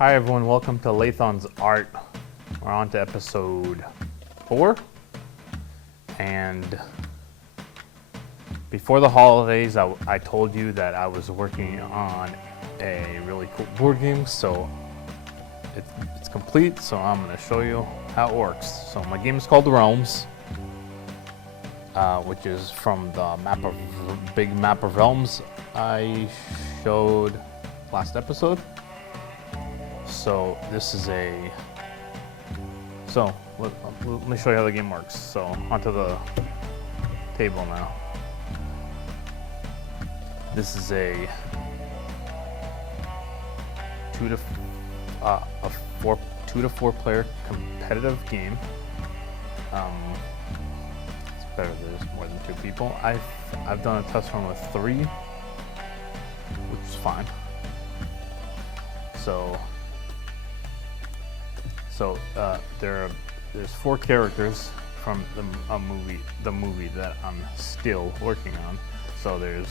Hi everyone, welcome to LeThan's Art. We're on to episode 4. And before the holidays, I told you that I was working on a really cool board game, so it's complete, so I'm going to show you how it works. So my game is called The Realms, which is from the big map of realms I showed last episode. So this is let me show you how the game works. So onto the table now. This is a 2 to 4 player competitive game. It's better if there's more than 2 people. I've done a test run with 3, which is fine. So there's 4 characters from the movie that I'm still working on. So there's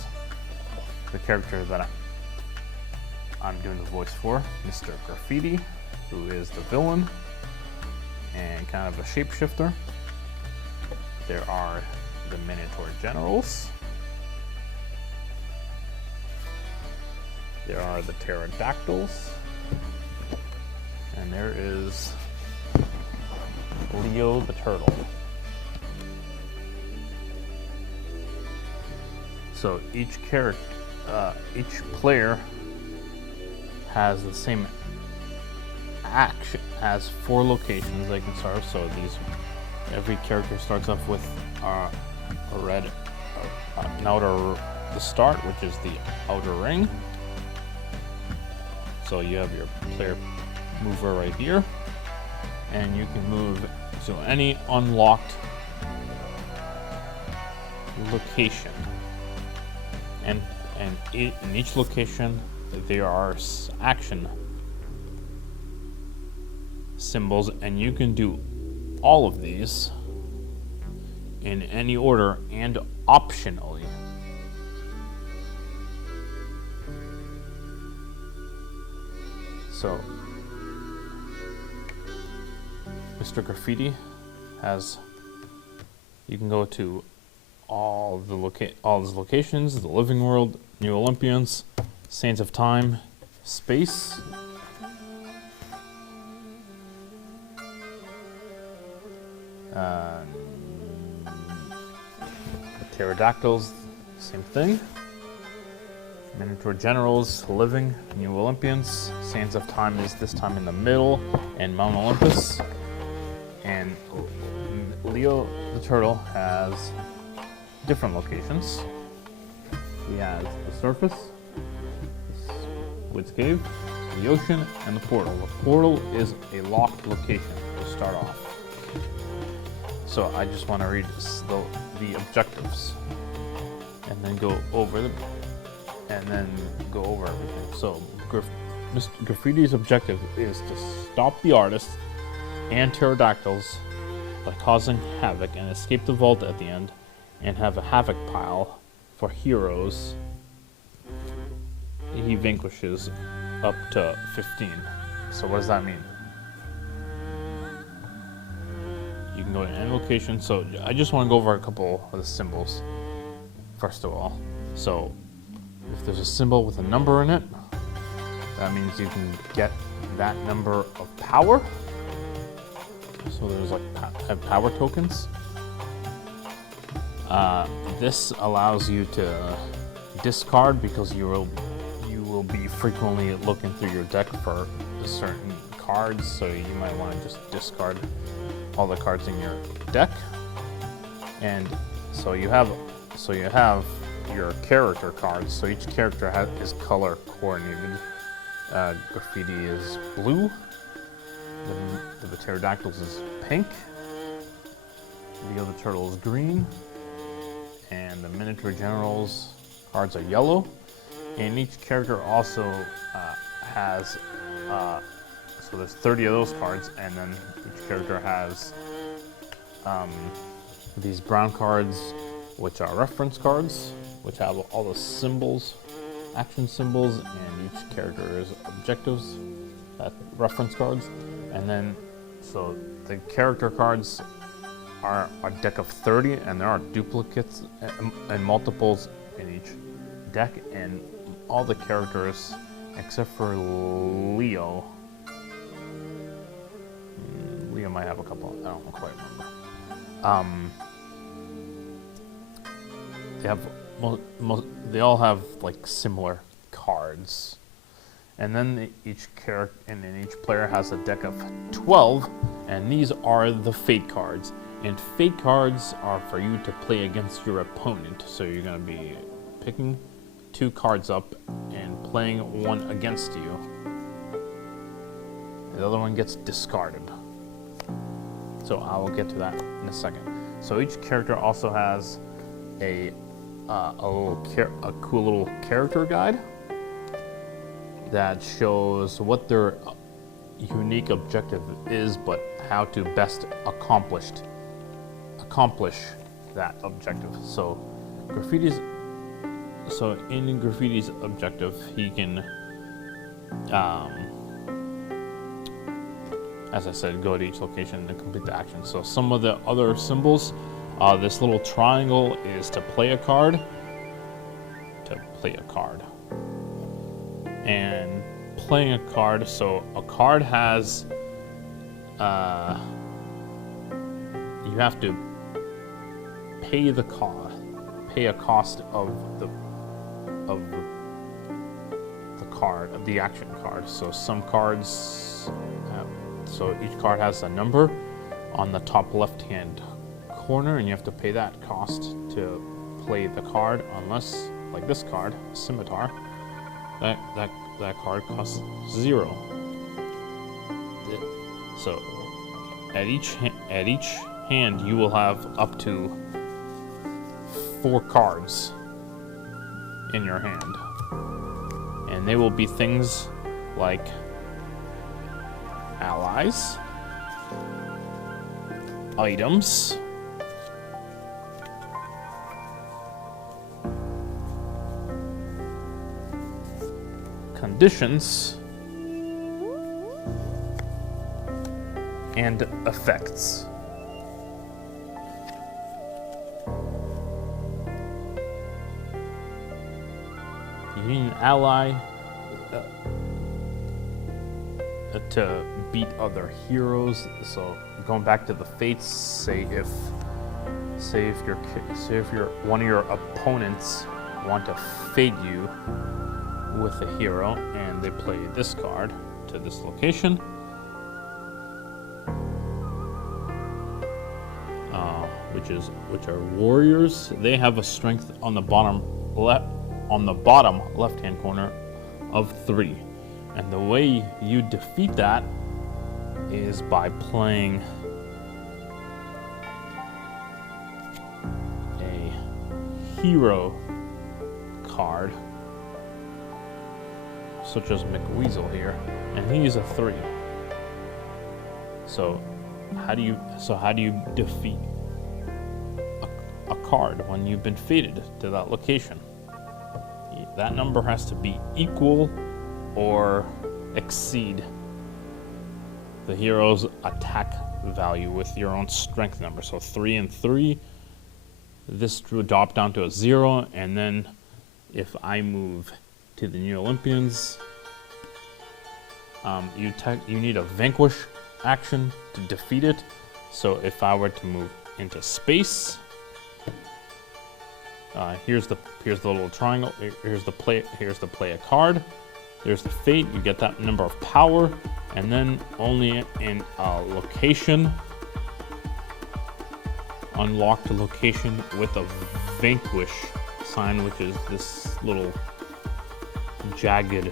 the character that I'm doing the voice for, Mr. Graffiti, who is the villain and kind of a shapeshifter. There are the Minotaur Generals. There are the Pterodactyls. And there is Leo the Turtle. So each player has the same action, has 4 locations they can start. So every character starts off with the start, which is the outer ring. So you have your player mover right here, and you can move to any unlocked location, and in each location there are action symbols, and you can do all of these in any order and optionally. So Mr. Graffiti you can go to all his locations: the Living World, New Olympians, Sands of Time, Space, Pterodactyls, same thing. Minotaur Generals, Living, New Olympians. Sands of Time is this time in the middle, and Mount Olympus. And Leo the Turtle has different locations. He has the surface, Woods Cave, the ocean, and the portal. The portal is a locked location to start off. So I just want to read the objectives and then go over them. Everything. So Mr. Graffiti's objective is to stop the artist and pterodactyls by causing havoc and escape the vault at the end, and have a havoc pile for heroes he vanquishes up to 15. So what does that mean? You can go to any location. So I just want to go over a couple of the symbols first of all. So if there's a symbol with a number in it, that means you can get that number of power. So there's like power tokens. This allows you to discard, because you will be frequently looking through your deck for certain cards. So you might want to just discard all the cards in your deck. And so you have your character cards. So each character is color coordinated. Graffiti is blue. The Pterodactyls is pink. Leo the Turtle is green. And the Minotaur Generals cards are yellow. And each character also has, so there's 30 of those cards, and then each character has these brown cards, which are reference cards, which have all the symbols, action symbols, and each character's objectives. reference cards. And then, so the character cards are a deck of 30, and there are duplicates and multiples in each deck, and all the characters except for Leo. Leo might have a couple, I don't quite remember. They have they all have like similar cards. And then each character and then each player has a deck of 12, and these are the fate cards. And fate cards are for you to play against your opponent. So you're going to be picking 2 cards up and playing one against you. The other one gets discarded. So I will get to that in a second. So each character also has a cool little character guide that shows what their unique objective is, but how to best accomplish that objective. So in Graffiti's objective, he can, as I said, go to each location and complete the action. So some of the other symbols, this little triangle is to play a card. And playing a card, so a card has, you have to pay a cost of the card, of the action card. So some cards, so each card has a number on the top left-hand corner, and you have to pay that cost to play the card, unless, like this card, Scimitar, that card costs 0. So at each hand you will have up to 4 cards in your hand, and they will be things like allies, items, conditions, and effects. You need an ally to beat other heroes. So going back to the fates, say if one of your opponents want to fade you with a hero, and they play this card to this location, which are warriors. They have a strength on the bottom left-hand corner of 3, and the way you defeat that is by playing a hero card, such as McWeasel here, and he's a 3. So how do you defeat a card when you've been fated to that location? That number has to be equal or exceed the hero's attack value with your own strength number. So 3 and 3, this would drop down to a 0, and then if I move to the New Olympians, you need a vanquish action to defeat it. So if I were to move into space, here's the little triangle. Here's the play a card. There's the fate. You get that number of power, and then only in a location, unlocked a location with a vanquish sign, which is this little jagged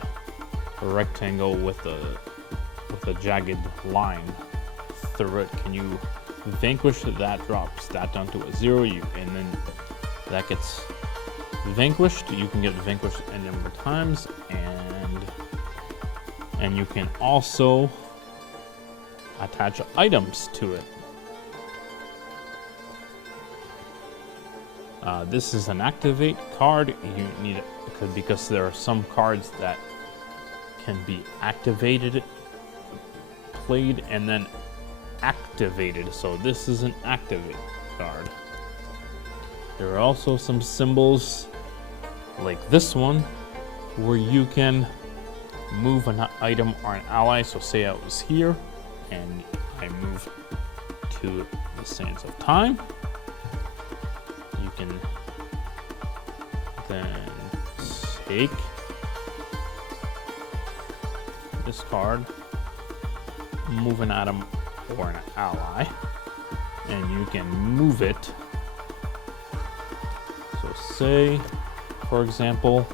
rectangle with a jagged line through it. Can you vanquish that? Drops that down to a 0, and then that gets vanquished. You can get vanquished a number of times, and you can also attach items to it. This is an activate card. You need it because there are some cards that can be activated played and then activated. So this is an activate card. There are also some symbols like this one where you can move an item or an ally. So say I was here and I move to the Sands of Time. You can then take this card, move an item or an ally, and you can move it. So say, for example,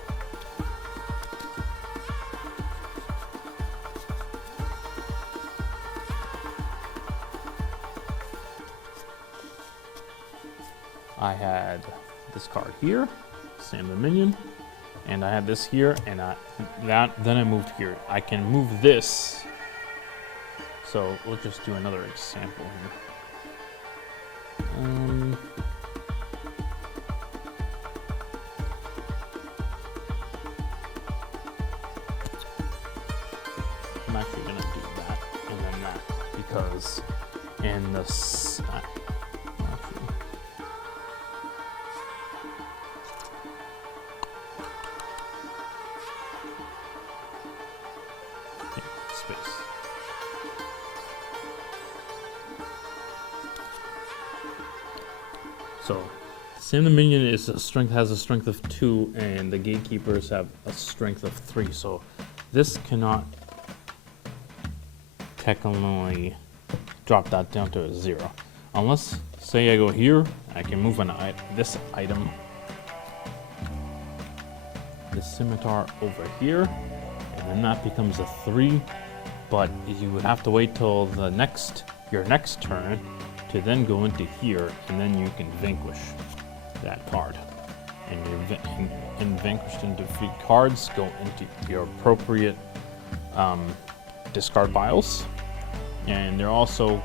I had this card here, Sam the Minion, and I had this here, and then I moved here. I can move this. So we'll just do another example here. I'm actually gonna do that and then that because in this. Space. So, Sam the Minion has a strength of 2, and the Gatekeepers have a strength of 3. So, this cannot technically drop that down to a 0, unless, say, I go here, I can move this item, this scimitar over here, and then that becomes a 3. But you would have to wait till your next turn to then go into here, and then you can vanquish that card. And vanquished and defeat cards go into your appropriate discard piles. And there are also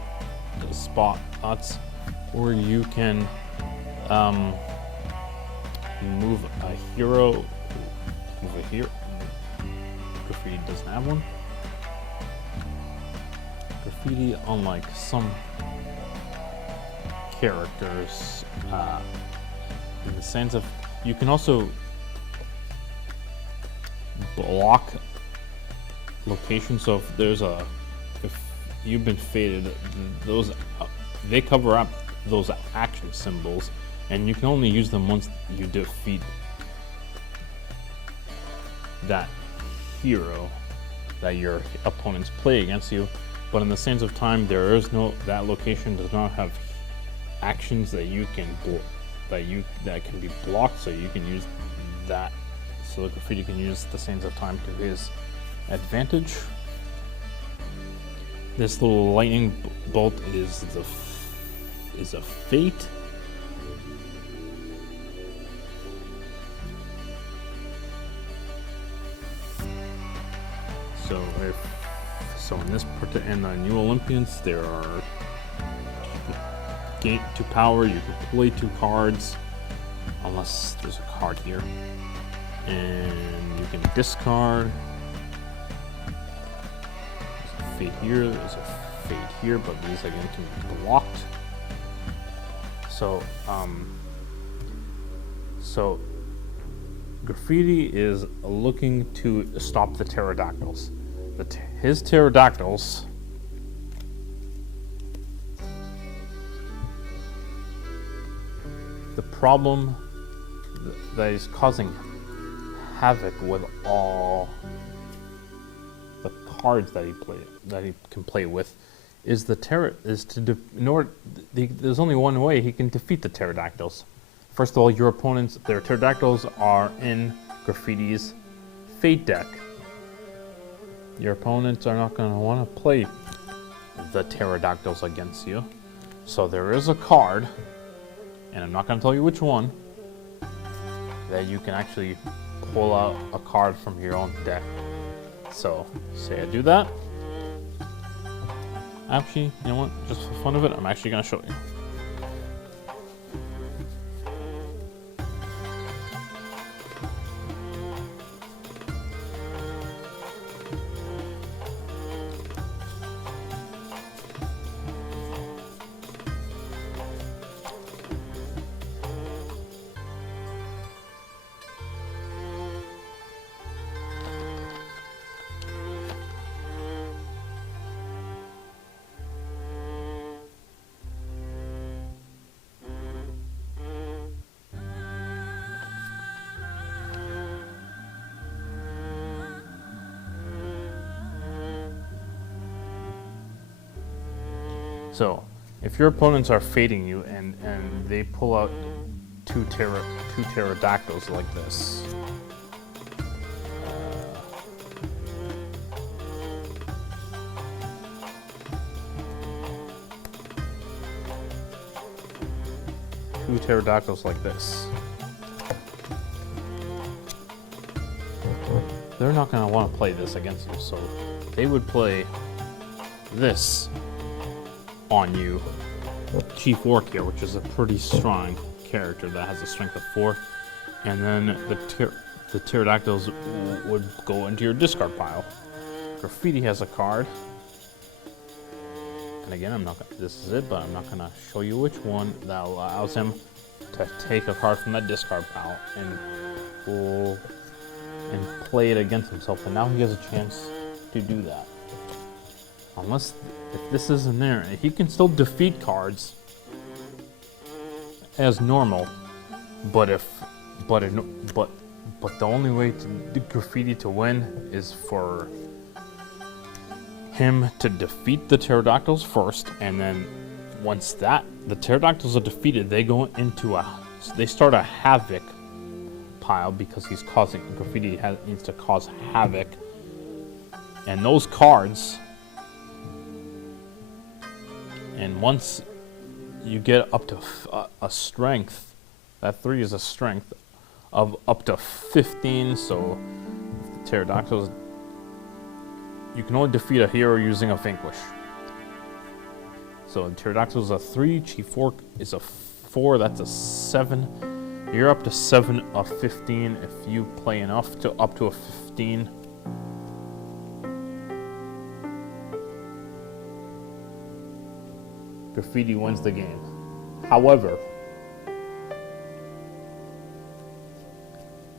the spots where you can move a hero over here. Graffiti doesn't have one. Graffiti, unlike some characters, in the sense of you can also block locations. So if you've been faded, those they cover up those action symbols, and you can only use them once you defeat that hero that your opponents play against you. But in the Sands of Time, that location does not have actions that you can that can be blocked, so you can use that. So the Graffiti can use the Sands of Time to his advantage. This little lightning bolt is a fate. So in the New Olympians, there are gate to power. You can play 2 cards, unless there's a card here, and you can discard. There's a fate here. There's a fate here, but these again can be blocked. So Graffiti is looking to stop the pterodactyls. His pterodactyls the problem that is causing havoc with all the cards that he can play with is there's only one way he can defeat the pterodactyls. First of all, your opponents, their pterodactyls are in Graffiti's Fate deck. Your opponents are not going to want to play the pterodactyls against you. So there is a card, and I'm not going to tell you which one, that you can actually pull out a card from your own deck. So, say I do that. Actually, you know what? Just for fun of it, I'm actually going to show you. So, if your opponents are fading you and they pull out two pterodactyls like this, they're not going to want to play this against you, so they would play this on you. Chief Orc here, which is a pretty strong character that has a strength of 4, and then the pterodactyls would go into your discard pile. Graffiti has a card, and again, I'm not gonna, this is it, but I'm not going to show you which one that allows him to take a card from that discard pile and play it against himself, and now he has a chance to do that. Unless, if this isn't there, he can still defeat cards as normal, but the only way to Graffiti to win is for him to defeat the pterodactyls first, and then once the pterodactyls are defeated, they start a havoc pile, because he's causing Graffiti needs to cause havoc, and those cards, and once you get up to a strength, that 3 is a strength of up to 15, so the pterodactyls, you can only defeat a hero using a Vanquish. So the pterodactyl is a 3, Chief Orc is a 4, that's a 7. You're up to 7 of 15 if you play enough to up to a 15. Graffiti wins the game. However,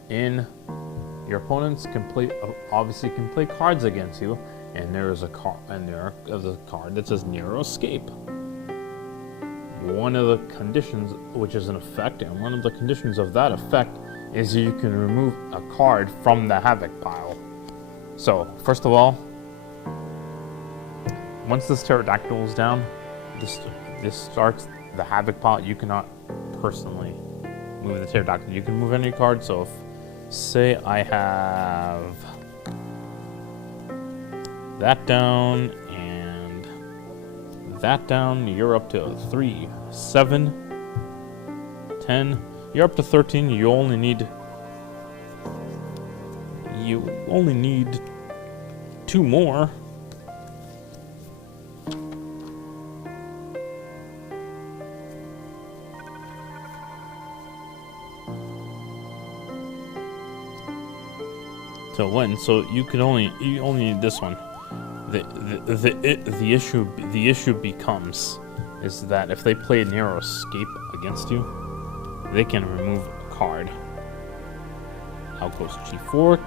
your opponents obviously can play cards against you, and there is a card that says Narrow Escape. One of the conditions, which is an effect, and one of the conditions of that effect is you can remove a card from the Havoc pile. So, first of all, once this pterodactyl is down, this starts the Havoc pile. You cannot personally move the pterodactyl. You can move any card, so if, say I have that down and that down, you're up to 3, 7, 10, you're up to 13. You only need 2 more. To win, so you only need this one. The issue becomes is that if they play Narrow Escape against you, they can remove a card. Out goes Chief Orc.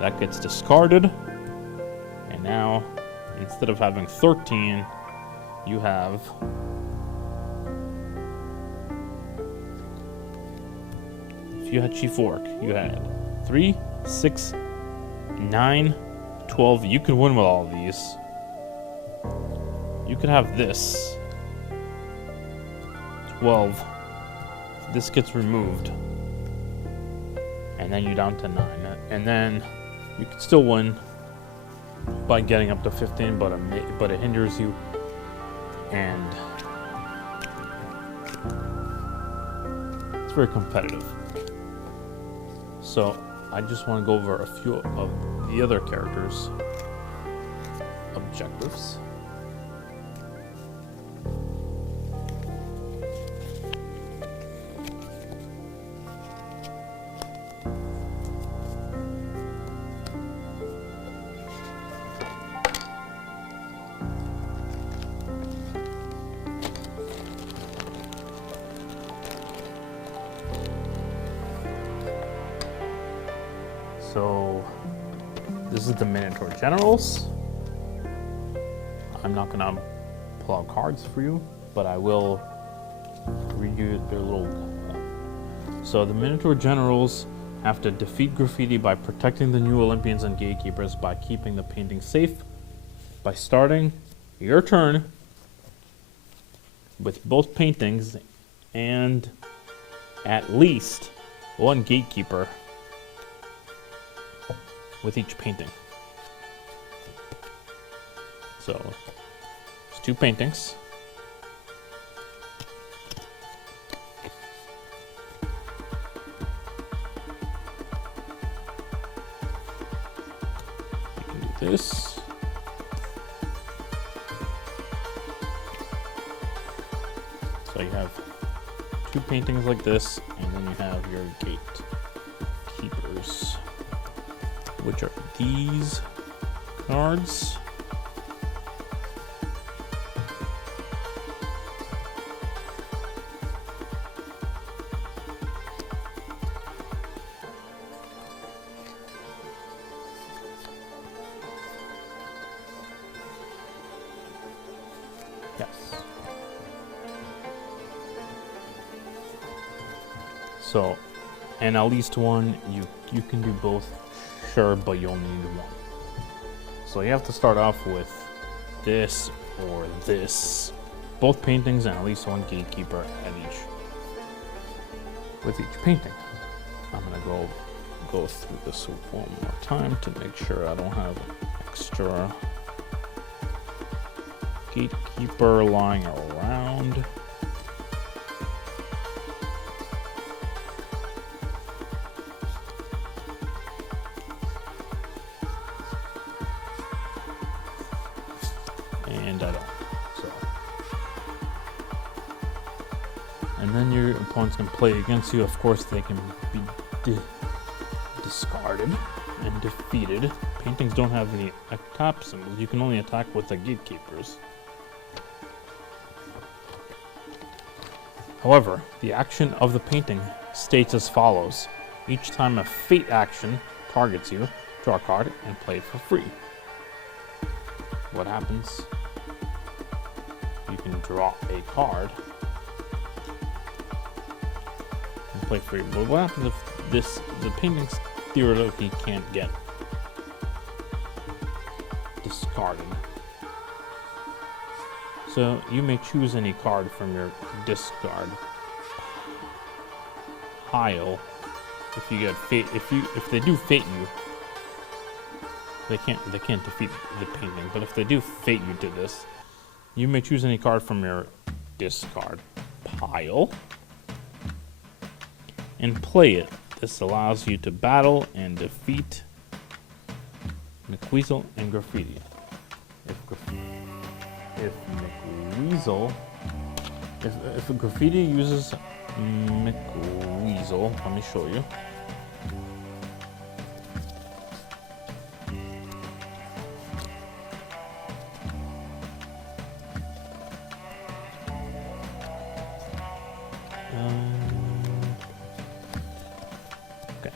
That gets discarded, and now instead of having 13, you have if you had Chief Orc, you had 3, 6, 9, 12. You could win with all of these. You could have this 12. This gets removed, and then you're down to 9, and then you can still win by getting up to 15, but it hinders you, and it's very competitive. So I just want to go over a few of the other characters' objectives. So this is the Minotaur Generals. I'm not gonna pull out cards for you, but I will read you their little. So the Minotaur Generals have to defeat Graffiti by protecting the new Olympians and Gatekeepers by keeping the painting safe. By starting your turn, with both paintings and at least one gatekeeper with each painting. So it's 2 paintings. You can do this. So you have 2 paintings like this, and then you have your gatekeepers, which are these cards. Yes. So, and at least one, you can do both, sure, but you only need one. So you have to start off with this or this. Both paintings and at least one gatekeeper at each. With each painting. I'm gonna go through this one more time to make sure I don't have extra gatekeeper lying around. And I don't. So. And then your opponents can play against you. Of course, they can be discarded and defeated. Paintings don't have any attack symbols. You can only attack with the gatekeepers. However, the action of the painting states as follows. Each time a fate action targets you, draw a card and play it for free. What happens? You can draw a card and play free. But what happens if the paintings theoretically can't get discarded? So you may choose any card from your discard pile. If you get fate, if they do fate you, they can't defeat the painting. But if they do fate you to this, you may choose any card from your discard pile and play it. This allows you to battle and defeat McWeasel and Graffiti. If a Graffiti uses McWeasel, let me show you. Okay.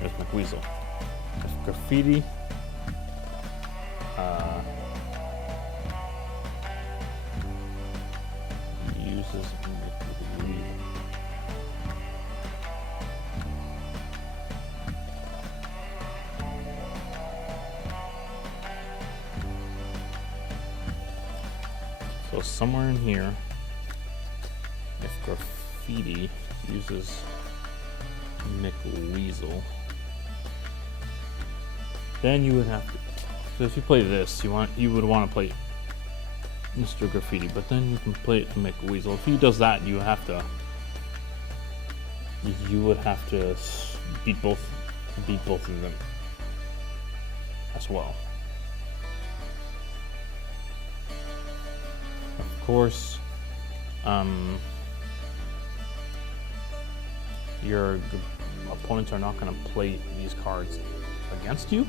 There's McWeasel. If Graffiti uses McWeasel. So somewhere in here, if Graffiti uses McWeasel, then you would have to. So if you play this, you would want to play Mr. Graffiti, but then you can play McWeasel. If he does that, you would have to beat both of them as well. Of course, your opponents are not going to play these cards against you.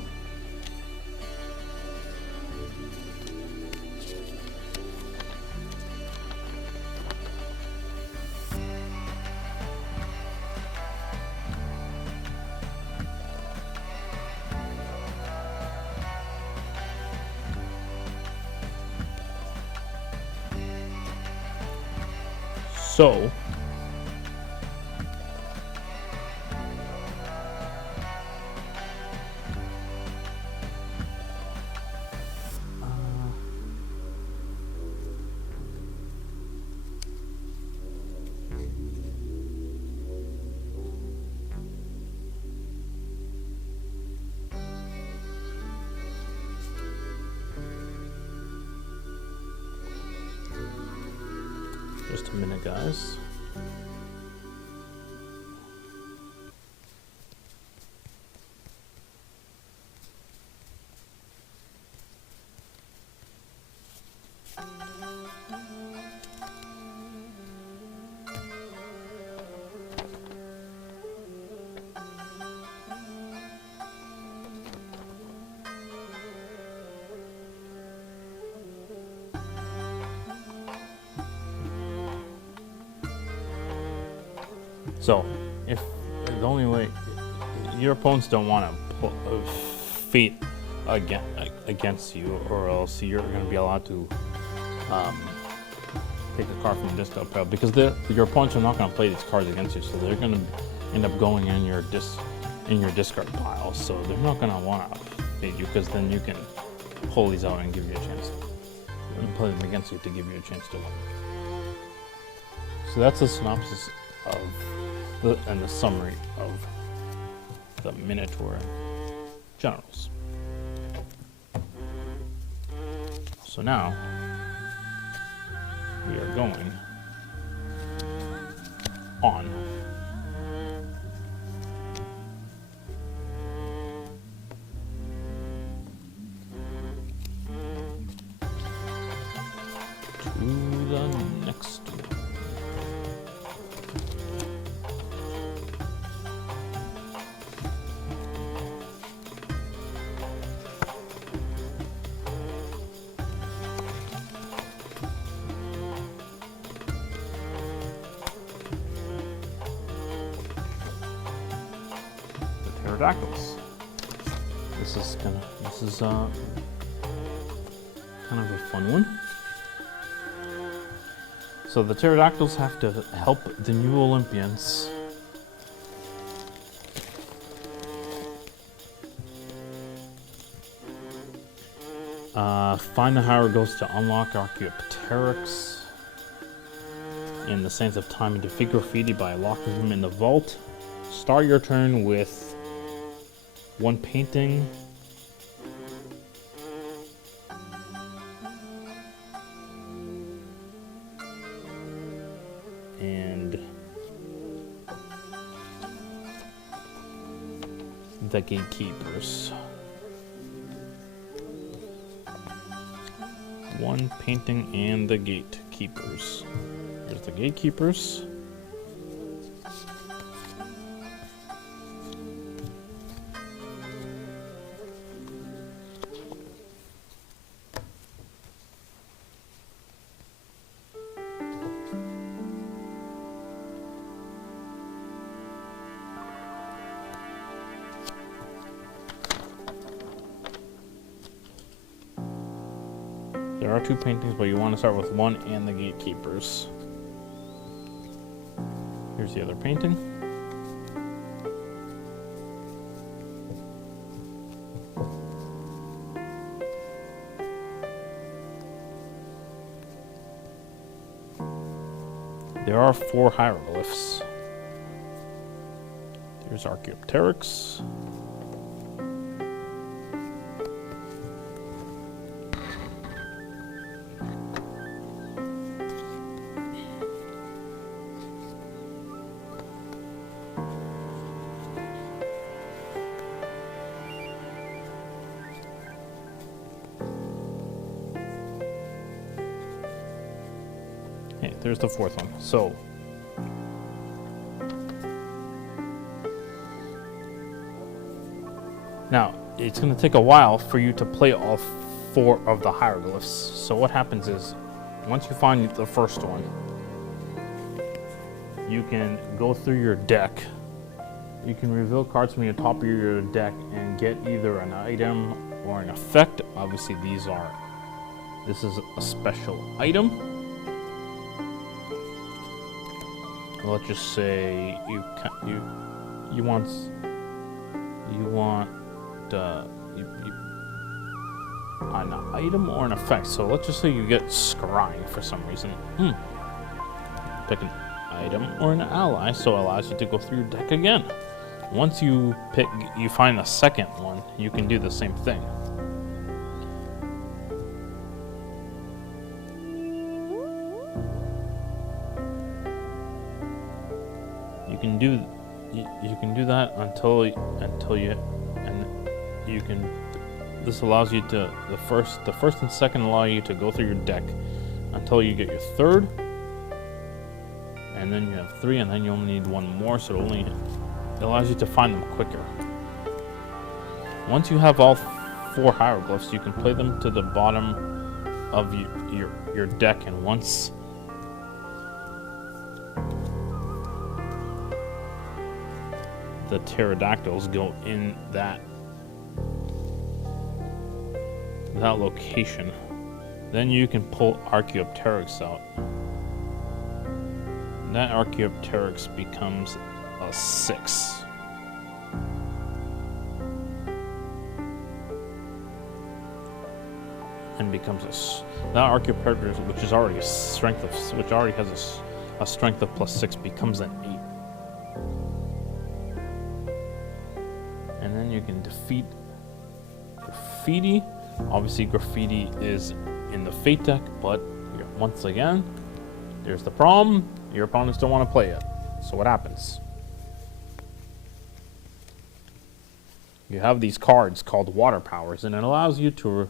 So, guys. So, if the only way your opponents don't want to feet against you, or else you're going to be allowed to take a card from the discard pile, because your opponents are not going to play these cards against you, so they're going to end up going in your discard pile. So they're not going to want to feed you, because then you can pull these out and give you a chance, and play them against you to give you a chance to win. So that's a synopsis of and the summary of the Minotaur generals. So now we are going on to the next one. Pterodactyls. This is kind of a fun one. So the pterodactyls have to help the new Olympians find the hieroglyphs to unlock Archaeopteryx in the Sands of Time and defeat graffiti by locking him in the vault. Start your turn with one painting and the gatekeepers. One painting and the gatekeepers. There's the gatekeepers. There are two paintings, but you want to start with one and the gatekeepers. Here's the other painting. There are 4 hieroglyphs. There's Archaeopteryx. Okay, there's the 4th one. So now it's going to take a while for you to play all 4 of the hieroglyphs. So what happens is, once you find the first one, you can go through your deck. You can reveal cards from the top of your deck and get either an item or an effect. Obviously, this is a special item. Let's just say you want an item or an effect. So let's just say you get scrying for some reason. Pick an item or an ally, so it allows you to go through your deck again. Once you find the second one, you can do the same thing. can do that until you, and you can. This allows you to the first and second allow you to go through your deck until you get your third, and then you have 3, and then you only need 1 more, so it allows you to find them quicker. Once you have all 4 hieroglyphs, you can play them to the bottom of your deck, and once the pterodactyls go in that location, then you can pull Archaeopteryx out. And that Archaeopteryx becomes a 6. And becomes that Archaeopteryx, which is already a strength of, which already has a strength of +6, becomes an 8. And then you can defeat Graffiti. Obviously, Graffiti is in the Fate deck, but once again, there's the problem. Your opponents don't want to play it. So what happens? You have these cards called Water Powers, and it allows you to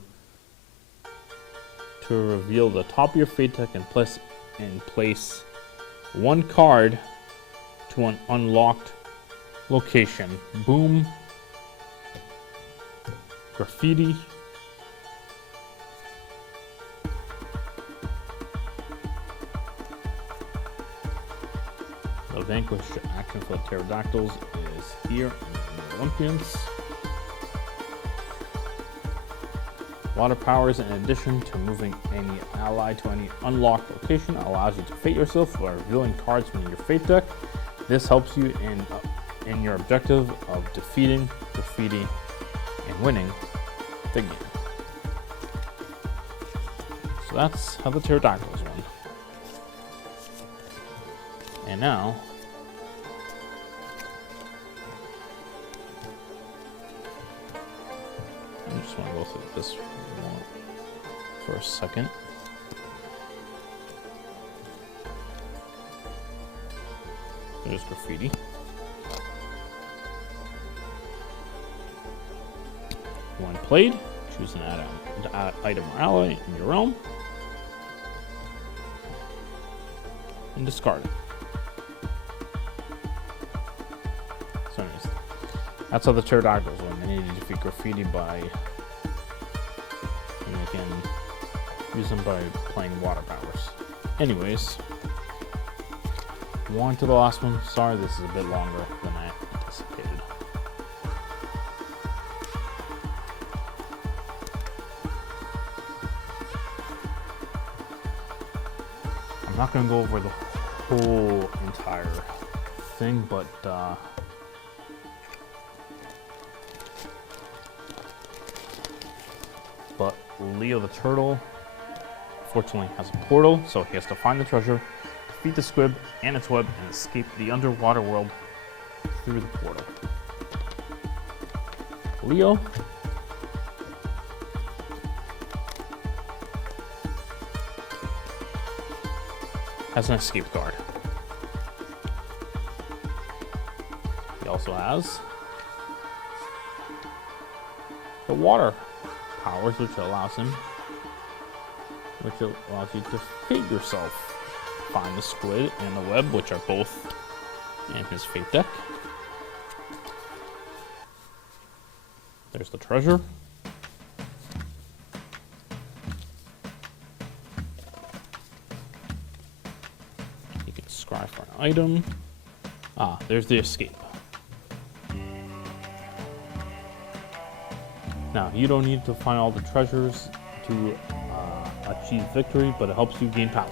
reveal the top of your Fate deck and place 1 card to an unlocked location. Boom. Graffiti. The vanquished action for the pterodactyls is here in the Olympians. Water Powers, in addition to moving any ally to any unlocked location, allows you to fate yourself by revealing cards from your Fate deck. This helps you in your objective of defeating Graffiti and winning the game. So that's how the pterodactyls won. And now, I just want to go through this for a second. There's Graffiti. When played, choose an item or ally in your realm and discard it. So anyways, that's how the pterodactyls win. They need to defeat Graffiti and they can use them by playing Water Powers. Anyways, on to the last one. Sorry, this is a bit longer than I anticipated. I'm not going to go over the whole entire thing, but Leo the Turtle fortunately has a portal, so he has to find the treasure, defeat the squib and its web, and escape the underwater world through the portal. Leo has an escape card. He also has the Water Powers, which allows you to fate yourself. Find the squid and the web, which are both in his Fate deck. There's the treasure. You can scry for an item. There's the escape. Now, you don't need to find all the treasures to achieve victory, but it helps you gain power.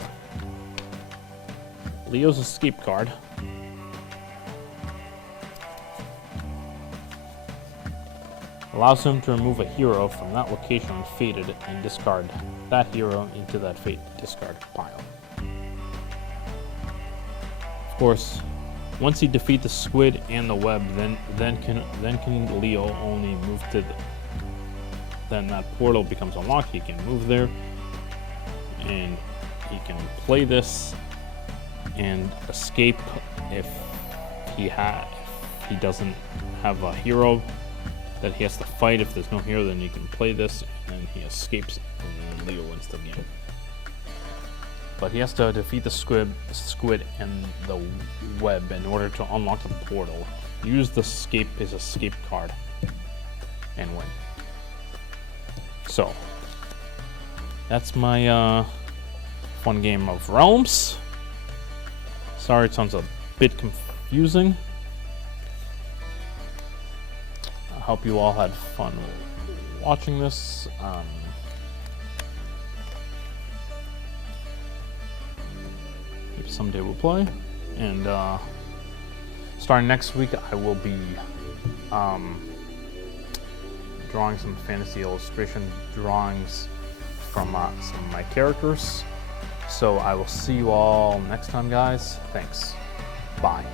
Leo's escape card allows him to remove a hero from that location when fated and discard that hero into that fate discard pile. Of course, once he defeats the squid and the web, then can Leo only move to then that portal becomes unlocked. He can move there and he can play this and escape if he doesn't have a hero that he has to fight. If there's no hero, then he can play this, and he escapes, and Leo wins the game. But he has to defeat the squid and the web in order to unlock the portal. Use his escape card and win. So that's my fun game of Realms. Sorry, it sounds a bit confusing. I hope you all had fun watching this. Maybe someday we'll play. And starting next week, I will be drawing some fantasy illustration drawings from some of my characters. So I will see you all next time, guys. Thanks. Bye.